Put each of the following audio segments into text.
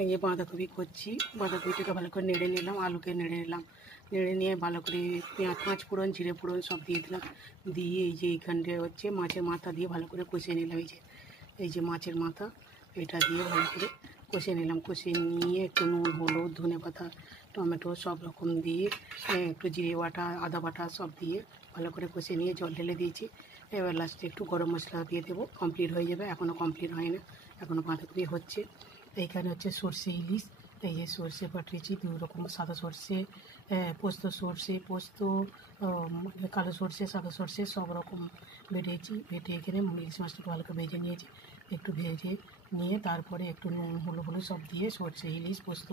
এই যে বাঁধাকপি করছি, বাঁধাকপিটাকে ভালো করে নেড়ে নিলাম, আলুকে নেড়ে নিলাম, নেড়ে নিয়ে ভালো করে পেঁয়াজ, পাঁচ ফোড়ন, জিরে ফোড়ন সব দিয়ে দিলাম, দিয়ে এই যে এইখানটায় হচ্ছে মাছের মাথা দিয়ে ভালো করে কষিয়ে নিলাম। এই যে মাছের মাথা, এটা দিয়ে ভালো করে কষিয়ে নিলাম। কষিয়ে নিয়ে একটু নুন, হলুদ, ধনেপাতা, টমেটো সব রকম দিয়ে একটু জিরে বাটা, আদা বাটা সব দিয়ে ভালো করে কষিয়ে নিয়ে জল ঢেলে দিয়েছি। এবার লাস্টে একটু গরম মশলা দিয়ে দেবো, কমপ্লিট হয়ে যাবে। এখনও কমপ্লিট হয় না, এখনও বাঁধাকপি হচ্ছে। এইখানে হচ্ছে সর্ষে ইলিশ, এই যে সর্ষে পাঠিয়েছি দুই রকম, সাদা সর্ষে, পোস্ত সর্ষে, পোস্ত কালো সর্ষে, সাদা সর্ষে সব রকম বেটেছি। বেটে এখানে ইলিশ মাছটাকে ভালো করে ভেজে নিয়েছি। একটু ভেজে নিয়ে তারপরে একটু নুন, হলুদ সব দিয়ে সর্ষে ইলিশ পোস্ত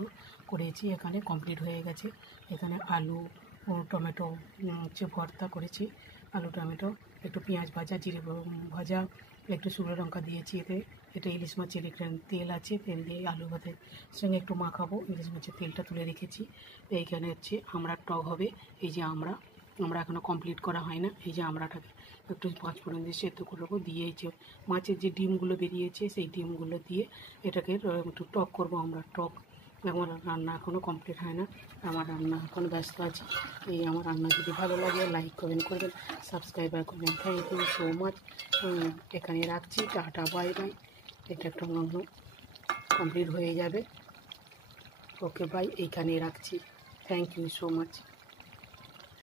করেছি। এখানে কমপ্লিট হয়ে গেছে। এখানে আলু ও টমেটো হচ্ছে ভর্তা করেছি, আলু টমেটো, একটু পেঁয়াজ ভাজা, জিরে ভাজা, একটু শুকনো লঙ্কা দিয়েছি এতে। এটা ইলিশ মাছের এখানে তেল আছে, তেল দিয়ে আলু ভাতের সঙ্গে একটু মাখাবো। ইলিশ মাছের তেলটা তুলে রেখেছি। এইখানে হচ্ছে আমড়ার টক হবে। এই যে আমরা এখনও কমপ্লিট করা হয় না। এই যে আমড়াটাকে একটু পাঁচ ফোড়ন দিয়ে সেদ্ধ করবো, দিয়ে এই যে মাছের যে ডিমগুলো বেরিয়েছে সেই ডিমগুলো দিয়ে এটাকে একটু টক করবো আমরা। টক আমার রান্না এখনও কমপ্লিট হয় না, আমার রান্না এখন ব্যস্ত আছি। এই আমার রান্না যদি ভালো লাগে লাইক কমেন্ট করবেন, সাবস্ক্রাইবার করবেন। Thank you so much. এখানে রাখছি, টাটা বাই বাই। এটা একটা কমপ্লিট হয়ে যাবে। ওকে বাই, এইখানে রাখছি। Thank you so much.